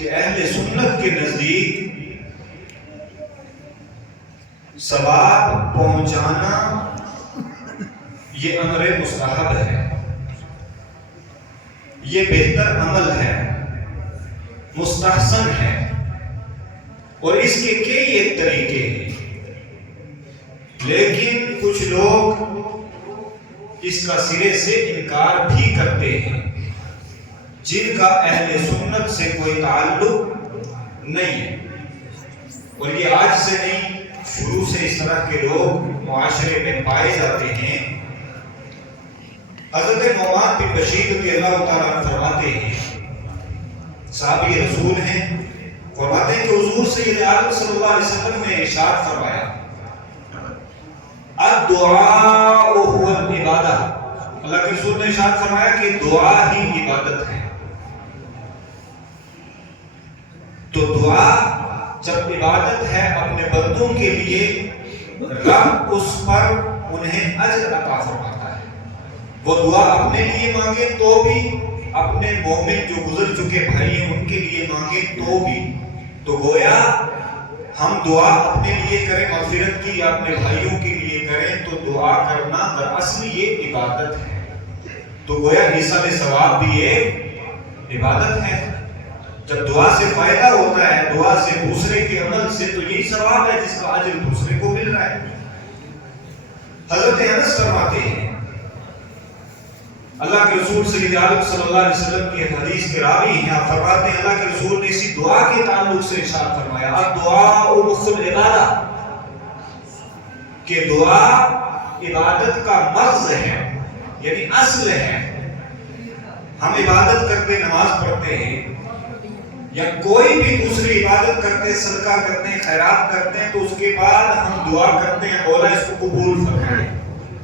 کہ اہل سنت کے نزدیک ثواب پہنچانا یہ امر مستحب ہے، یہ بہتر عمل ہے، مستحسن ہے، اور اس کے کئی ایک طریقے ہیں، لیکن کچھ لوگ اس کا سرے سے انکار بھی کرتے ہیں جن کا اہل سنت سے کوئی تعلق نہیں ہے، اور یہ آج سے نہیں، شروع سے اس طرح کے لوگ معاشرے میں پائے جاتے ہیں۔ حضرت نعمان بن بشیر رضی اللہ تعالیٰ عنہ فرماتے ہیں، صحابی رسول ہیں، فرماتے ہیں کہ حضور سید عالم صلی اللہ علیہ وسلم نے ارشاد فرمایا، الدعاء هو العبادہ، اللہ کے رسول نے ارشاد فرمایا کہ دعا ہی عبادت ہے۔ تو دعا جب عبادت ہے اپنے بندوں کے لیے، رب اس پر انہیں اجر عطا فرماتا ہے۔ وہ دعا اپنے لیے مانگے تو بھی، اپنے مومن جو گزر چکے بھائی ہیں ان کے لیے مانگے تو بھی، تو گویا ہم دعا اپنے لیے کریں مغفرت کی یا اپنے بھائیوں کے لیے کریں تو دعا کرنا دراصل یہ عبادت ہے۔ تو گویا حصہ ثواب بھی ایک عبادت ہے۔ جب دعا سے فائدہ ہوتا ہے، دعا سے دوسرے کے عمل سے، تو یہی ثواب ہے جس کا اجر دوسرے کو مل رہا ہے۔ حضرت انس فرماتے ہیں، اللہ کے رسول صلی اللہ علیہ وسلم کی حدیث کے راوی ہیں، آپ فرماتے ہیں اللہ کے رسول نے اسی دعا کے تعلق سے ارشاد فرمایا، الدعاء مخ العبادہ، کہ دعا عبادت کا مغز ہے، یعنی اصل ہے۔ ہم عبادت کرتے، نماز پڑھتے ہیں یا کوئی بھی دوسری عبادت کرتے، صدقہ کرتے ہیں، خیرات کرتے ہیں، تو اس کے بعد ہم دعا کرتے ہیں مولا اس کو قبول فرمائے،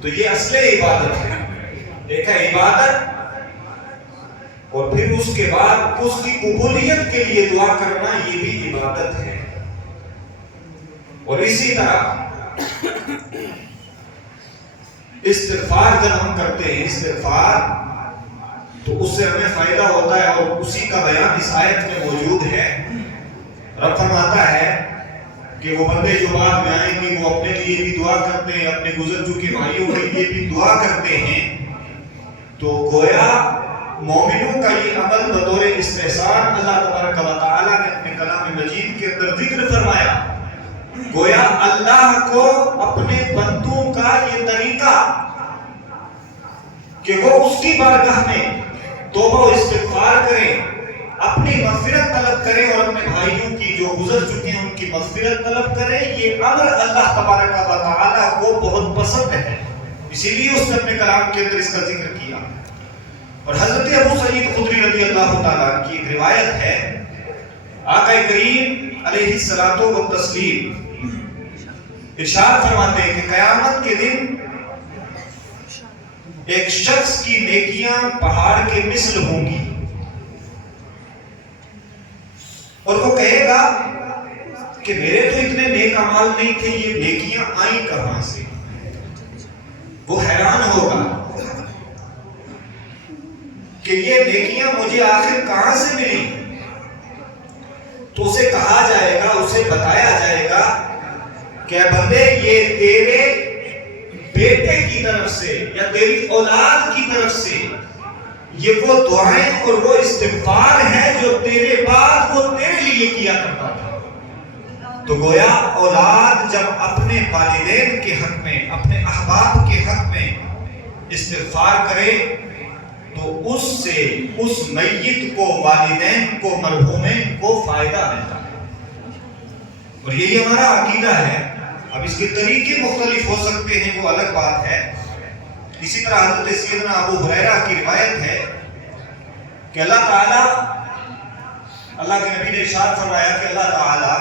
تو یہ اصل عبادت ہے۔ ایک ہے عبادت، اور پھر اس کے بعد اس کی قبولیت کے لیے دعا کرنا، یہ بھی عبادت ہے۔ اور اسی طرح استغفار جب ہم کرتے ہیں، استغفار، تو اس سے ہمیں فائدہ ہوتا ہے، اور اسی کا بیان اس آیت میں موجود ہے۔ رب فرماتا ہے کہ وہ بندے جو بعد میں آئیں گے وہ اپنے لیے بھی دعا کرتے ہیں، اپنے گزر چکے بھائیوں کے لیے بھی دعا کرتے ہیں۔ تو گویا مومنوں کا یہ عمل بطور استحسان اللہ تبارک و تعالیٰ نے اپنے کلام مجید کے اندر ذکر فرمایا۔ گویا اللہ کو اپنے بندوں کا یہ طریقہ کہ وہ اس کی بارگاہ میں توبہ و استغفار کریں، اپنی مغفرت طلب کریں، اور اپنے بھائیوں کی جو گزر چکے ہیں ان کی مغفرت طلب کریں، یہ امر اللہ تبارک و تعالیٰ کو بہت پسند ہے۔ اسی لیے اس نے اپنے کلام کے اندر اس کا ذکر کیا۔ اور حضرت ابو سعید خدری رضی اللہ تعالیٰ کی ایک روایت ہے، آقا کریم علیہ الصلوۃ والتسلیم ارشاد فرماتے ہیں کہ قیامت کے دن ایک شخص کی نیکیاں پہاڑ کے مثل ہوں گی، اور وہ کہے گا کہ میرے تو اتنے نیک اعمال نہیں تھے، یہ نیکیاں آئیں کہاں سے؟ وہ حیران ہوگا کہ یہ نیکیاں مجھے آخر کہاں سے ملی؟ تو اسے کہا جائے گا، اسے بتایا جائے گا کہ اے بندے، یہ تیرے بیٹے کی طرف سے یا تیری اولاد کی طرف سے یہ وہ دعائیں اور وہ استغفار ہے جو تیرے بعد وہ تیرے لیے کیا کرتا تھا۔ تو گویا اولاد جب اپنے والدین کے حق میں، اپنے احباب کے حق میں استغفار کرے تو اس سے اس میت کو، والدین کو، مرحومین کو فائدہ ملتا ہے۔ اور یہی ہمارا عقیدہ ہے۔ اب اس کے طریقے مختلف ہو سکتے ہیں، وہ الگ بات ہے۔ اسی طرح حضرت سیدنا ابو ہریرہ کی روایت ہے کہ اللہ تعالیٰ، اللہ کے نبی نے ارشاد فرمایا کہ اللہ تعالیٰ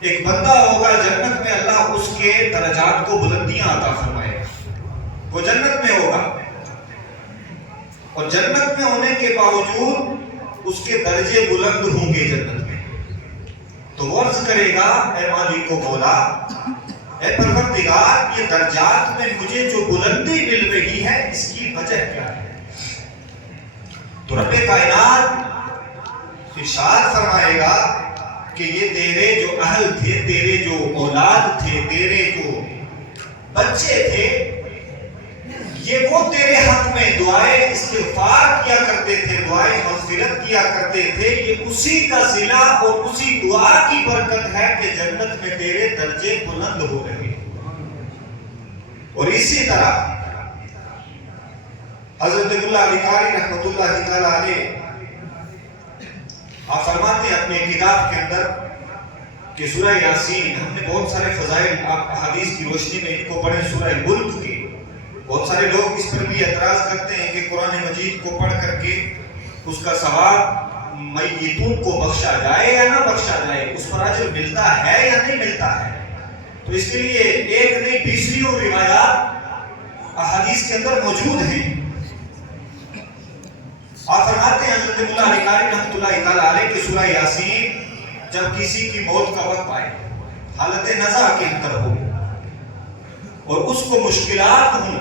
ایک بندہ ہوگا جنت میں، اللہ اس کے درجات کو بلندیاں عطا فرمائے گا۔ وہ جنت میں ہوگا، اور جنت میں ہونے کے باوجود اس کے درجے بلند ہوں گے جنت میں۔ تو وہ عرض کرے گا، اے مالک و مولا، اے پروردگار، یہ درجات میں مجھے جو بلندی مل رہی ہے اس کی وجہ کیا ہے؟ تو رب کائنات ارشاد فرمائے گا کہ یہ تیرے جو اہل تھے، تیرے جو اولاد تھے، تیرے جو بچے تھے، یہ وہ تیرے حق میں دعائیں استغفار کیا کرتے تھے، دعائیں مغفرت کیا کرتے تھے، یہ اسی کا صلہ اور اسی دعا کی برکت ہے کہ جنت میں تیرے درجے بلند ہو رہے ہیں۔ اور اسی طرح حضرت ملا علی قاری رحمۃ اللہ تعالی علیہ آپ فرماتے ہیں اپنے کتاب کے اندر کہ سورہ یاسین، ہم نے بہت سارے فضائل احادیث کی روشنی میں ان کو پڑھے، سورہ ملک کے بہت سارے لوگ اس پر بھی اعتراض کرتے ہیں کہ قرآن مجید کو پڑھ کر کے اس کا ثواب میتوں کو بخشا جائے یا نہ بخشا جائے، اس پر اجر ملتا ہے یا نہیں ملتا ہے۔ تو اس کے لیے ایک نہیں 20 روایات احادیث کے اندر موجود ہیں۔ آپ فرماتے ہیں حضرت مولا علی قاری رحمۃ اللہ تعالی علیہ کہ سورہ یاسین جب کسی کی موت کا وقت آئے، حالت نزع کے اندر ہو اور اس کو مشکلات ہوں،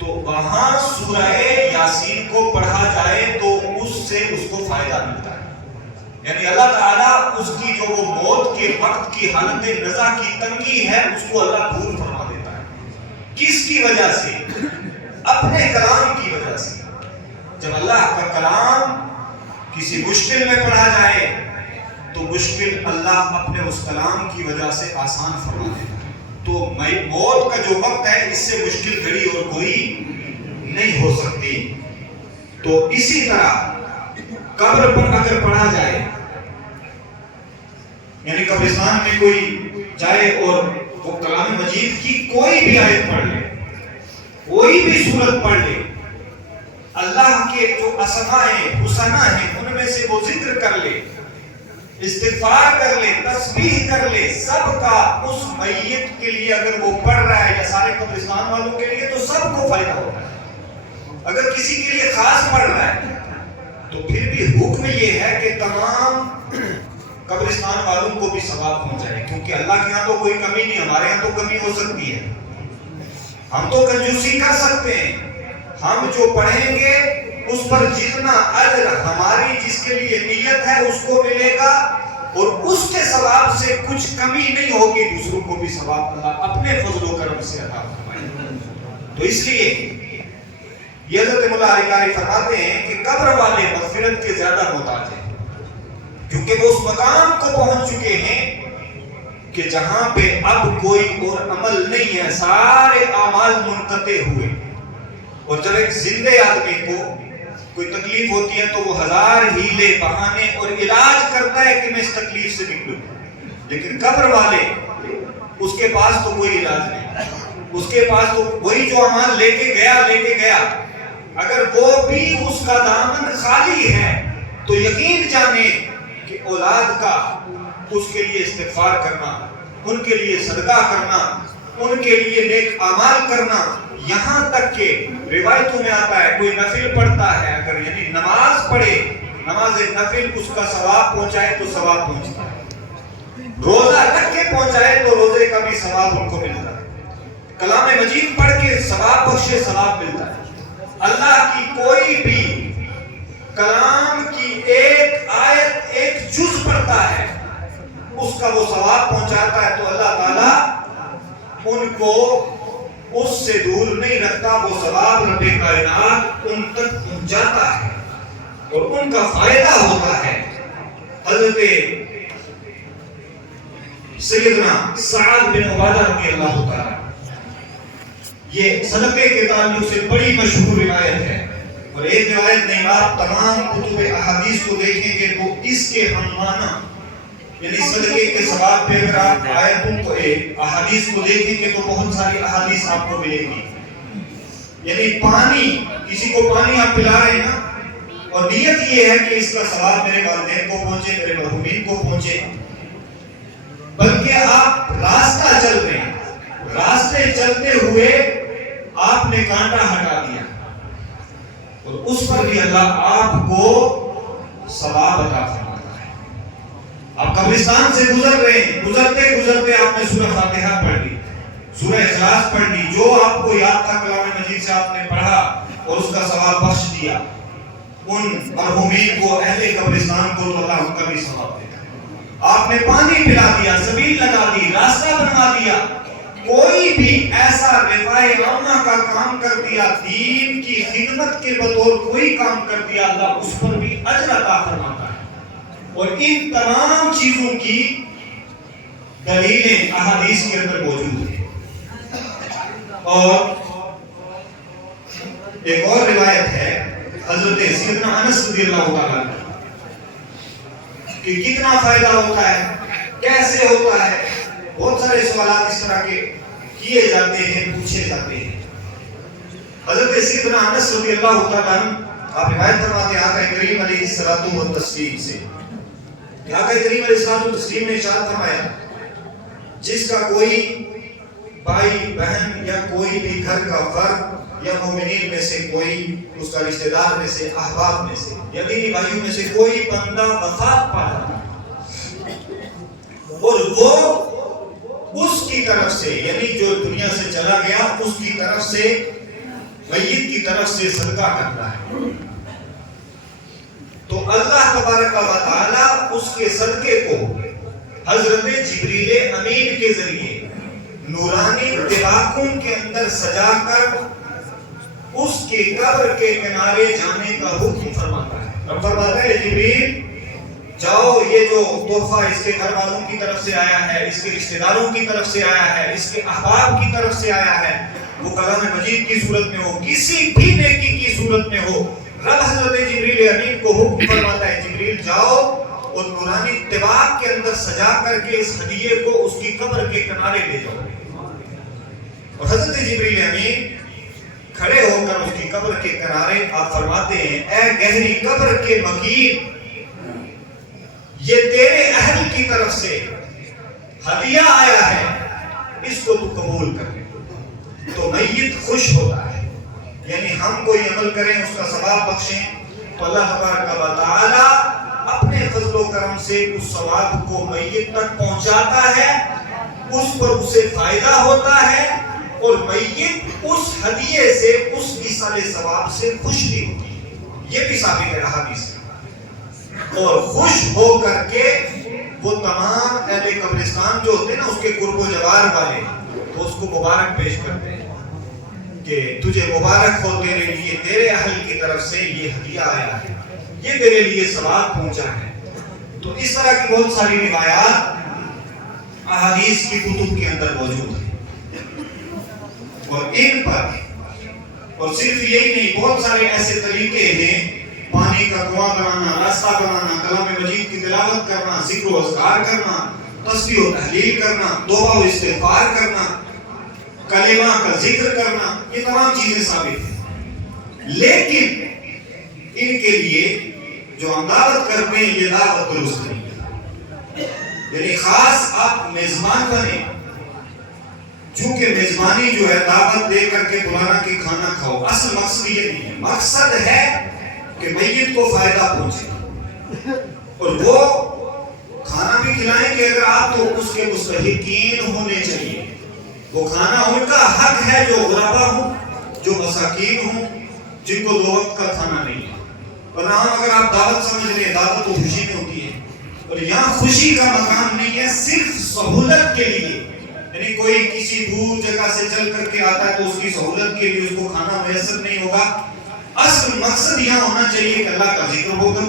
تو وہاں سورہ یاسین کو پڑھا جائے تو اس سے اس کو فائدہ ملتا ہے۔ یعنی اللہ تعالیٰ اس کی جو وہ موت کے وقت کی حالت نزع کی تنگی ہے اس کو اللہ دور فرما دیتا ہے۔ کس کی وجہ سے؟ اپنے کلام کی وجہ سے۔ جب اللہ کا کلام کسی مشکل میں پڑھا جائے تو مشکل اللہ اپنے اس کلام کی وجہ سے آسان فرما دیتا ہے۔ تو موت کا جو وقت ہے اس سے مشکل گھڑی اور کوئی نہیں ہو سکتی۔ تو اسی طرح قبر پر اگر پڑھا جائے، یعنی قبرستان میں کوئی جائے اور وہ کلام مجید کی کوئی بھی آیت پڑھ لے، کوئی بھی سورت پڑھ لے، اللہ کے جو اسماء حسنہ ہیں ان میں سے وہ ذکر کر لے، استغفار کر لے، تسبیح کر لے، سب کا اس میت کے لیے اگر وہ پڑھ رہا ہے یا سارے قبرستان والوں کے لیے تو سب کو فائدہ ہوتا ہے۔ اگر کسی کے لیے خاص پڑھ رہا ہے تو پھر بھی حکم یہ ہے کہ تمام قبرستان والوں کو بھی ثواب پہنچائے، کیونکہ اللہ کے ہاں تو کوئی کمی نہیں، ہمارے ہاں تو کمی ہو سکتی ہے، ہم تو کنجوسی کر سکتے ہیں، ہم جو پڑھیں گے اس پر جتنا اجر ہماری جس کے لیے نیت ہے اس کو ملے گا، اور اس کے ثواب سے کچھ کمی نہیں ہوگی، دوسروں کو بھی ثواب اللہ اپنے فضل و کرم سے عطا فرمائے۔ تو اس لیے یہ حضرت مولا علی قاری فرماتے ہیں کہ قبر والے مغفرت کے زیادہ محتاج ہیں، کیونکہ وہ اس مقام کو پہنچ چکے ہیں کہ جہاں پہ اب کوئی اور عمل نہیں ہے، سارے اعمال منقطع ہوئے۔ اور جب ایک زندے آدمی کو کوئی تکلیف ہوتی ہے تو وہ ہزار ہیلے بہانے اور علاج کرتا ہے کہ میں اس تکلیف سے نکلوں، لیکن قبر والے اس کے پاس تو کوئی علاج نہیں، اس کے پاس تو وہی جو اعمال لے کے گیا، اگر وہ بھی اس کا دامن خالی ہے تو یقین جانے کہ اولاد کا اس کے لیے استغفار کرنا، ان کے لیے صدقہ کرنا، ان کے لیے نیک اعمال کرنا، یہاں تک کہ روایتوں میں آتا ہے کوئی نفل پڑھتا ہے، اگر یعنی نماز پڑھے، نماز نفل اس کا ثواب پہنچائے تو ثواب پہنچتا ہے، روزہ رکھ کے پہنچائے تو روزے کا بھی ثواب ان کو ملتا ہے، کلام مجید پڑھ کے ثواب بخشے ثواب ملتا ہے۔ اللہ کی کوئی بھی کلام کی ایک آیت ایک جز پڑھتا ہے اس کا وہ ثواب پہنچاتا ہے، تو اللہ تعالیٰ ان کو اس سے دور نہیں رکھتا، وہ ثواب رب کائنات ان تک پہنچاتا ہے اور ان کا فائدہ ہوتا ہے۔ حضرت سیدنا سعد بن عبادہ رضی اللہ تعالیٰ، یہ صدقے کے تعلق سے بڑی مشہور روایت ہے، اور ایک روایت نہیں، آپ تمام کتب احادیث کو دیکھیں گے تو اس کے ہم معنی یعنی صدقے کے ثواب پہ اگر آپ آیتوں کو احادیث کو دیکھیں گے تو بہت ساری احادیث آپ کو ملے گی۔ یعنی پانی، کسی کو پانی آپ پلا رہے ہیں نا، اور نیت یہ ہے کہ اس کا ثواب میرے والدین کو پہنچے، میرے مرحومین کو پہنچے، بلکہ آپ راستہ چل رہے ہیں، راستے چلتے ہوئے آپ نے کانٹا ہٹا دیا اور اس پر بھی اللہ آپ کو ثواب عطا فرماتا ہے۔ آپ قبرستان سے گزر رہے ہیں، گزرتے گزرتے آپ نے سورہ فاتحہ پڑھ لی، سورہ اخلاص پڑھ لی، جو آپ کو یاد تھا کلام مجید سے آپ نے پڑھا اور اس کا ثواب بخش دیا۔ ان مرحومین کو، اہل قبرستان انسان کو تو اللہ ان کا بھی ثواب دے گا۔ آپ نے پانی پلا دیا، سبیل لگا دی، راستہ بنوا دیا، کوئی بھی ایسا رفاع عامہ کا کام کر دیا، دین کی خدمت کے بطور کوئی کام کر دیا، اللہ اس پر بھی اجر عطا فرماتا ہے۔ اور ان تمام چیزوں کی دلیلیں احادیث کے اندر موجود ہیں۔ اور ایک اور روایت ہے حضرت سیدنا انس رضی اللہ تعالیٰ عنہ کہ کتنا فائدہ ہوتا ہے، کیسے ہوتا ہے، بہت سارے سوالات اس طرح کے کیے جاتے ہیں، پوچھے جاتے ہیں۔ حضرت سیدنا انس رضی اللہ تعالیٰ عنہ آپ روایت فرماتے ہیں آقا کریم علیہ الصلوۃ والتسلیم سے کہ آقا کریم علیہ الصلوۃ والتسلیم نے ارشاد فرمایا جس کا کوئی بھائی بہن یا کوئی بھی گھر کا فرد یا مومنین میں سے کوئی، اس کا رشتہ دار میں سے، احباب میں سے یا دینی بھائیوں میں سے کوئی بندہ وفات پا جاتا اور وہ اس کی طرف سے، یعنی جو دنیا سے چلا گیا اس کی طرف سے، میت کی طرف سے صدقہ کرتا ہے، تو اللہ تبارک و تعالی اس کے صدقے کو حضرت جبریل امین کے ذریعے نورانی طباقوں کے اندر سجا کر اس کے قبر کے کنارے جانے کا حکم فرماتا ہے۔ اب فرماتا ہے جبریل جاؤ، یہ جو تحفہ اس کے گھر والوں کی طرف سے آیا ہے، اس کے رشتہ داروں کی طرف سے آیا ہے، اس کے احباب کی طرف سے آیا ہے، وہ کلام مجید کی صورت میں ہو، کسی بھی نیکی کی صورت میں ہو، رب حضرت جبریل امین کو حکم فرماتا ہے جبریل جاؤ اور نورانی طباق کے اندر سجا کر کے اس ہدیے کو اس کی قبر کے کنارے لے جاؤ۔ اور حضرت جبریل امین کھڑے ہو کر اس کی قبر کے کنارے آپ فرماتے ہیں اے گہری قبر کے مکین، یہ تیرے اہل کی طرف سے ہدیہ آیا ہے، اس کو تو قبول کر لے۔ تو میت خوش ہوتا ہے، یعنی ہم کوئی عمل کریں اس کا ثواب بخشیں تو اللہ تبارک و تعالی اپنے فضل و کرم سے اس ثواب کو میت تک پہنچاتا ہے، اس پر اسے فائدہ ہوتا ہے اور میت اس ہدیے سے، اس ایصال ثواب سے خوش بھی ہوتی ہے۔ یہ بھی ثابت ہے احادیث میں۔ اور خوش ہو کر کے وہ تمام اہل قبرستان جو ہوتے ہیں نا، اس کے قرب و جوار والے، تو اس کو مبارک پیش کرتے ہیں کہ تجھے مبارک ہو، تیرے لیے تیرے اہل کی طرف سے یہ ہدیہ آیا ہے، یہ تیرے لیے ثواب پہنچا ہے۔ تو اس طرح کی بہت ساری روایات احادیث کی کتب کے اندر موجود ہیں، اور ان پر، اور صرف یہی نہیں، بہت سارے ایسے طریقے ہیں، پانی کا کنواں بنانا، راستہ بنانا، کلام مجید کی تلاوت کرنا، ذکر و اذکار کرنا، تسبیح و تحلیل کرنا، توبہ و استغفار کرنا، کلمہ کا ذکر کرنا، یہ تمام چیزیں ثابت ہیں، لیکن ان کے لیے جو ہم دعوت کرتے ہیں یہ دعوت درست نہیں ہے، یعنی خاص آپ میزبان بنیں، چونکہ میزبانی جو ہے دعوت دے کر کے بلانا کہ کھانا کھاؤ، اصل مقصد یہ نہیں ہے، مقصد ہے کہ میت کو فائدہ پہنچے، اور وہ کھانا بھی کھلائیں گے اگر آپ تو اس کے مستحقین ہونے چاہیے، وہ کھانا ان کا حق ہے جو غربا ہوں، جو مساکین ہوں، جن کو دو وقت کا کھانا نہیں ہے۔ ورنہ اگر آپ دعوت سمجھ لیں، دعوت تو خوشی میں ہوتی ہے، اور یہاں خوشی کا مقام نہیں ہے، صرف سہولت کے لیے، یعنی کوئی کسی دور جگہ سے چل کر کے آتا ہے تو اس کی سہولت کے لیے اس کو کھانا میسر نہیں ہوگا۔ اصل مقصد یہاں ہونا چاہیے کہ اللہ کا ذکر ہوگا،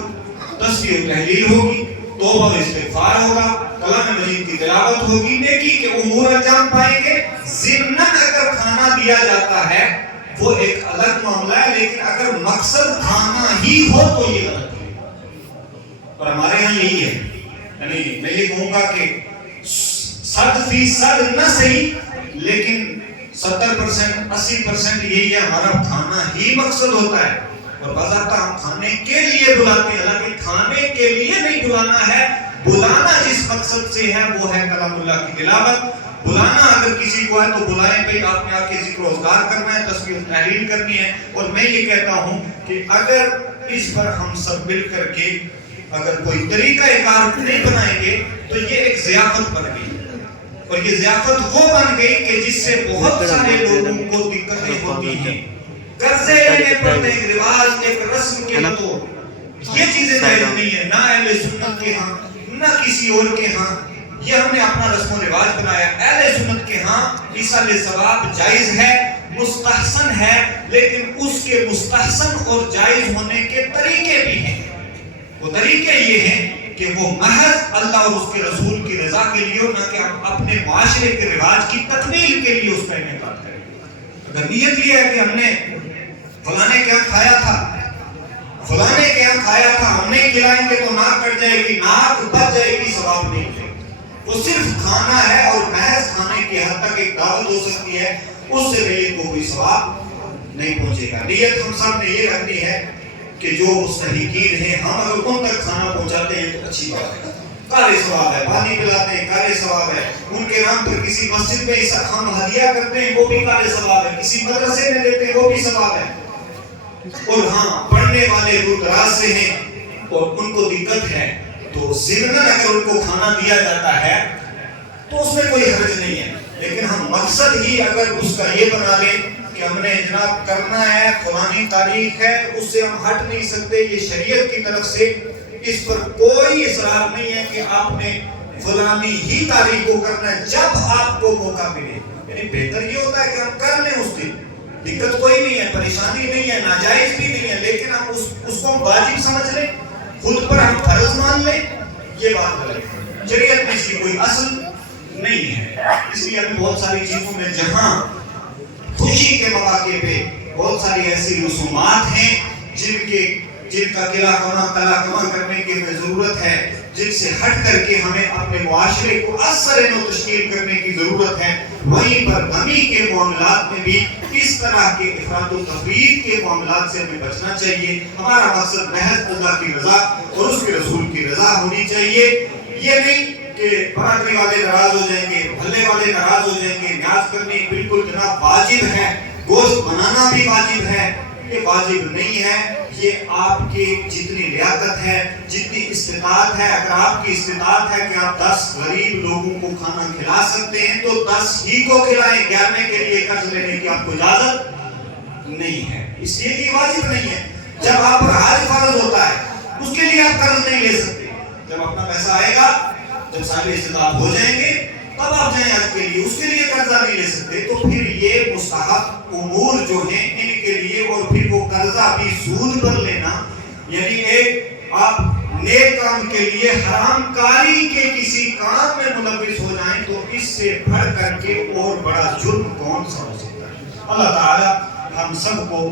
تسبیح و تحلیل ہوگی، توبہ و استغفار ہوگا، کلام مجید کی تلاوت ہوگی، نیکی کے امور انجام پائیں گے۔ ضمناً اگر کھانا دیا جاتا ہے وہ ایک الگ معاملہ ہے، لیکن اگر مقصد کھانا ہی ہو تو یہ غلط ہے، اور ہمارے ہاں یہی ہے، یعنی میں یہ کہوں گا کہ 100% نہ صحیح لیکن 70% 80% یہی ہے، ہمارا کھانا ہی مقصد ہوتا ہے، اور باضابطہ ہم کھانے کے لیے بلاتے ہیں، حالانکہ کھانے کے لیے نہیں بلانا ہے، بلانا جس مقصد سے ہے وہ ہے کلام اللہ کی تلاوت۔ بلانا اگر کسی کو ہے تو بلائیں، بھئی آپ نے آ کے ذکر و اذکار کرنا ہے، تسبیح و تحلیل کرنی ہے، اور میں یہ کہتا ہوں کہ اگر اس پر ہم سب مل کر کے اگر کوئی طریقہ کار نہیں بنائیں گے تو یہ ایک ضیافت بن گئی، اور یہ ضیافت وہ بن گئی کہ جس سے بہت سارے لوگوں کو دقتیں ہوتی ہیں، قرضے لینے پڑتے ہیں، رواج ایک رسم کے طور، یہ چیزیں جائز نہیں ہے، نہ اہل نہ کسی اور کے ہاں. یہ ہم نے اپنا رسم و رواج بنایا. اہل سنت کے ہاں ایصال ثواب جائز ہے، مستحسن ہے، لیکن اس کے مستحسن اور جائز ہونے کے طریقے بھی ہیں. وہ طریقے یہ ہیں کہ وہ محض اللہ اور اس کے رسول کی رضا کے لیے، نہ کہ اپنے معاشرے کے رواج کی تکمیل کے لیے اس کا انعقاد کریں. اگر نیت یہ ہے کہ ہم نے فلانے کے یہاں کھایا تھا، فلانے کے یہاں کھایا تھا، ہم نہیں کھلائیں گے تو ناک کٹ جائے گی، ناک بچ جائے گی، ثواب نہیں ملے گا. وہ صرف کھانا ہے اور محض کھانے کی حد تک ایک دعوت ہو سکتی ہے، اس سے نیت کو کوئی ثواب نہیں پہنچے گا. نیت ہم سب نے یہ رکھنی ہے کہ جو مستحقین ہیں ہم اگر ان تک کھانا پہنچاتے ہیں تو اچھی بات ہے، کارے ثواب ہے. پانی پلاتے ہیں، کارے ثواب ہے. ان کے نام پر کسی مسجد میں ہم ہدیہ کرتے ہیں، وہ بھی کارے ثواب ہے. کسی مدرسے میں دیتے ہیں، وہ بھی ثواب ہے. اور ہاں پڑھنے والے دور دراز سے ہیں اور ان کو دقت ہے تو ضمن اگر ان کو کھانا دیا جاتا ہے تو اس میں کوئی حرج نہیں ہے. لیکن ہم مقصد ہی اگر اس کا یہ بنا لیں کہ ہم نے جناب کرنا ہے، فلانی تاریخ ہے، اس سے ہم ہٹ نہیں سکتے، یہ شریعت کی طرف سے اس پر کوئی اصرار نہیں ہے کہ آپ نے فلانی ہی تاریخ کو کرنا ہے جب آپ کو موقع ملے. یعنی بہتر یہ ہوتا ہے کہ ہم کر لیں اس دن، دقت کوئی نہیں ہے، پریشانی نہیں ہے، ناجائز بھی نہیں ہے، لیکن ہم اس کو ہم واجب سمجھ لیں، خود پر ہم فرض مان لیں، یہ بات غلط ہے. شریعت میں اس کی کوئی اصل نہیں ہے. اس لیے ابھی بہت ساری چیزوں میں جہاں خوشی کے مواقع پہ بہت ساری ایسی رسومات ہیں جن کا قلع کما کرنے کی ہمیں ضرورت ہے، جن سے ہٹ کر کے ہمیں اپنے معاشرے کو اثر و تشکیل کرنے کی ضرورت ہے. وہیں پر غمی کے معاملات میں بھی اس طرح کے افراط و تفریط کے معاملات سے ہمیں بچنا چاہیے. ہمارا مقصد محض اللہ کی رضا اور اس کے رسول کی رضا ہونی چاہیے. یہ نہیں کہ برادری والے ناراض ہو جائیں گے، محلے والے ناراض ہو جائیں گے. نیاز کرنی بالکل جناب واجب ہے، گوشت بنانا بھی واجب ہے. یہ واجب نہیں ہے، یہ آپ کی جتنی لیاقت ہے، جتنی استطاعت ہے. اگر آپ کی استطاعت ہے کہ آپ 10 غریب لوگوں کو کھانا کھلا سکتے ہیں تو 10 ہی کو کھلائیں. 11 کے لیے قرض لینے کی آپ کو اجازت نہیں ہے، اس لیے کہ واجب نہیں ہے. جب آپ پر حج فرض ہوتا ہے اس کے لیے آپ قرض نہیں لے سکتے. جب اپنا پیسہ آئے گا، جب صاحب استطاعت ہو جائیں گے تب آپ جائیں حج کے لیے، اس کے لیے قرضہ نہیں لے سکتے. تو پھر یہ مستحب امور جو ہیں ان کے لیے، اور پھر وہ قرضہ بھی سود پر لینا، یعنی ایک آپ نیک کام کے لیے حرام کاری کے کسی کام میں ملوث ہو جائیں تو اس سے بڑھ کر کے اور بڑا جرم کون سا ہو سکتا ہے. اللہ تعالی ہم سب کو